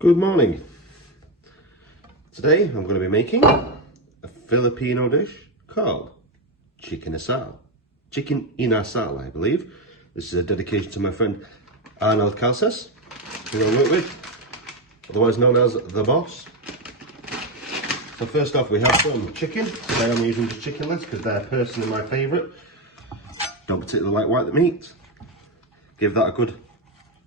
Good morning. Today I'm going to be making a Filipino dish called chicken asal. Chicken inasal, I believe. This is a dedication to my friend Arnold Calces, who I work with, otherwise known as the boss. So first off, we have some chicken. Today I'm using just chicken legs because they're personally my favourite. Don't particularly like white meat. Give that a good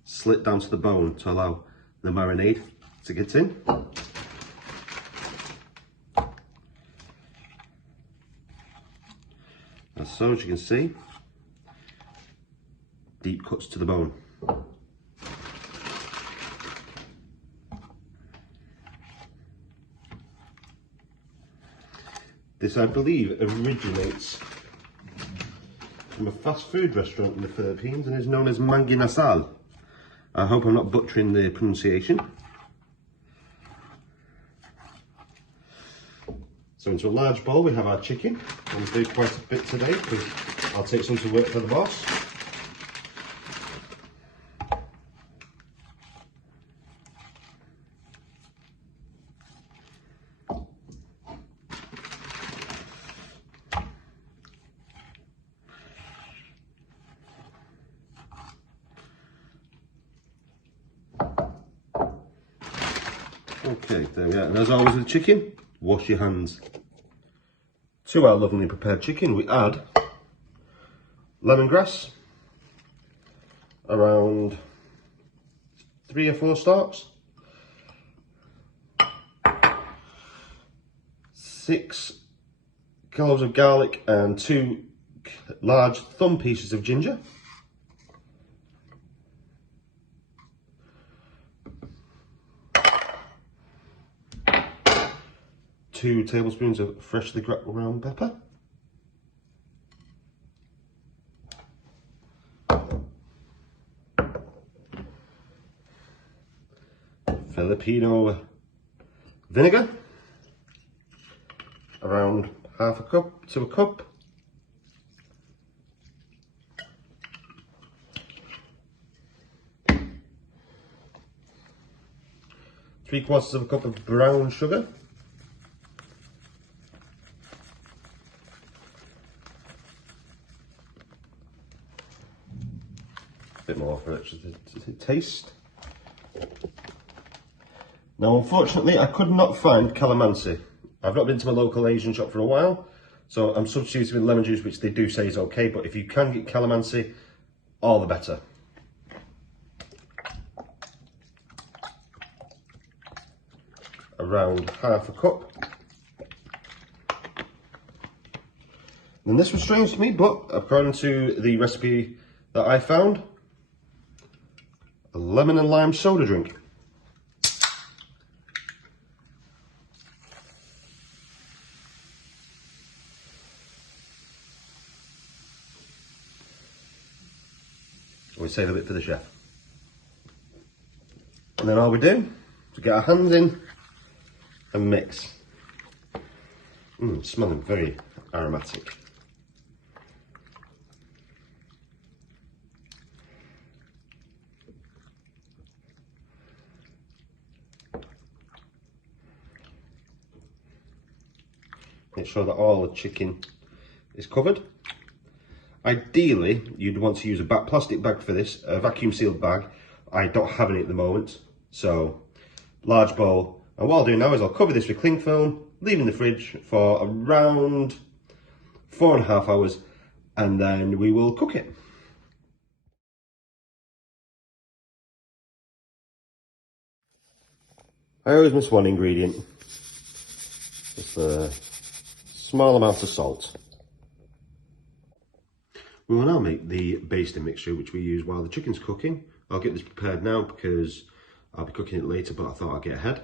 slit down to the bone to allow the marinade to get in. And so, as you can see, deep cuts to the bone. This, I believe, originates from a fast food restaurant in the Philippines and is known as manginasal. I hope I'm not butchering the pronunciation. So into a large bowl we have our chicken. I'm going to do quite a bit today because I'll take some to work for the boss. Okay, there we are. And as always with chicken, wash your hands. To our lovingly prepared chicken, we add lemongrass, around 3 or 4 stalks, 6 cloves of garlic and 2 large thumb pieces of ginger. 2 tablespoons of freshly ground pepper. Filipino vinegar, around half a cup to a cup. Three-quarters of a cup of brown sugar. Bit more for extra taste. Now, unfortunately, I could not find calamansi. I've not been to my local Asian shop for a while, so I'm substituting with lemon juice, which they do say is okay, but if you can get calamansi, all the better. Around half a cup. And this was strange to me, but according to the recipe that I found, a lemon and lime soda drink. We save a bit for the chef. And then all we do is get our hands in and mix. Smelling very aromatic. Make sure that all the chicken is covered. Ideally, you'd want to use a plastic bag for this, a vacuum sealed bag. I don't have any at the moment, so large bowl. And what I'll do now is I'll cover this with cling film, leave in the fridge for around 4.5 hours, and then we will cook it. I always miss one ingredient. Just a small amount of salt. We will now make the basting mixture, which we use while the chicken's cooking. I'll get this prepared now because I'll be cooking it later, but I thought I'd get ahead.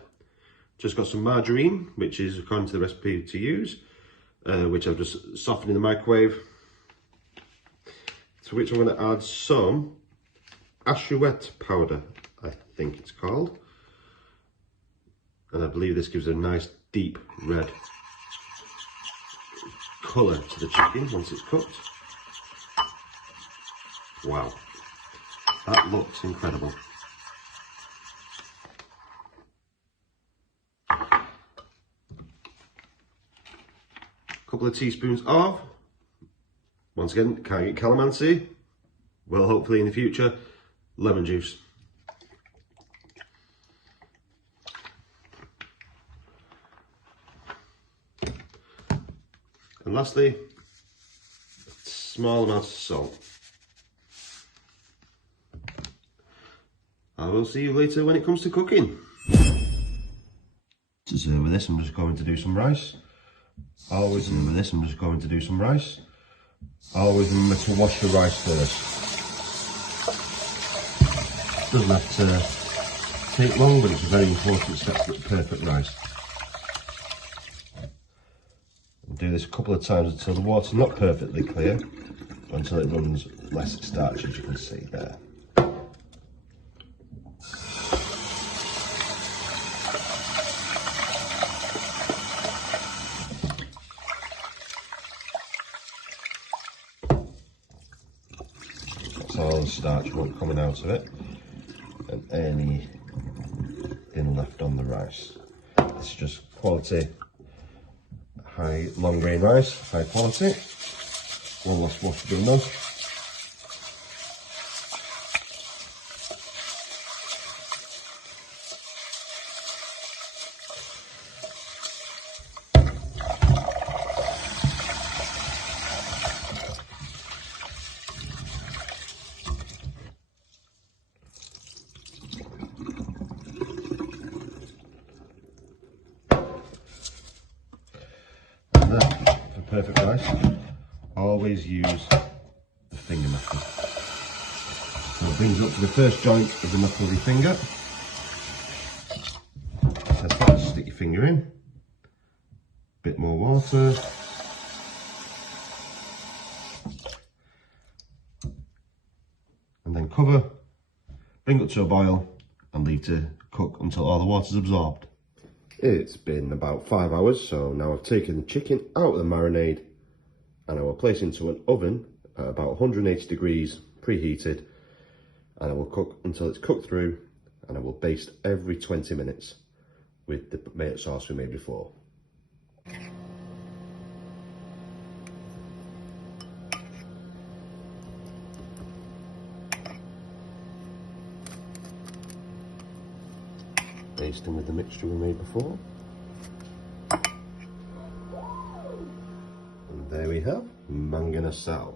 Just got some margarine, which is according to the recipe to use, which I've just softened in the microwave. To which I'm going to add some ashwagandha powder, I think it's called. And I believe this gives a nice deep red colour to the chicken once it's cooked. Wow, that looks incredible. couple of teaspoons of, once again, can't get calamansi, well, hopefully in the future, lemon juice. And lastly, a small amount of salt. I will see you later when it comes to cooking. To serve with this, I'm just going to do some rice. Always remember this, I'm just going to do some rice. Always remember to wash your rice first. Doesn't have to take long, but it's a very important step for perfect rice. I'll do this a couple of times until the water's not perfectly clear, until it runs less starch, as you can see there. All the starch won't coming out of it, and anything left on the rice. This is just quality, high long grain rice, high quality. One last wash to be done. For perfect rice, always use the finger method. So it brings up to the first joint of the knuckle of your finger. Test that, stick your finger in, bit more water, and then cover, bring up to a boil and leave to cook until all the water's absorbed. It's been about 5 hours, so now I've taken the chicken out of the marinade and I will place into an oven at about 180 degrees, preheated, and I will cook until it's cooked through, and I will baste every 20 minutes with the tomato sauce we made before. Basting with the mixture we made before. And there we have manganasal.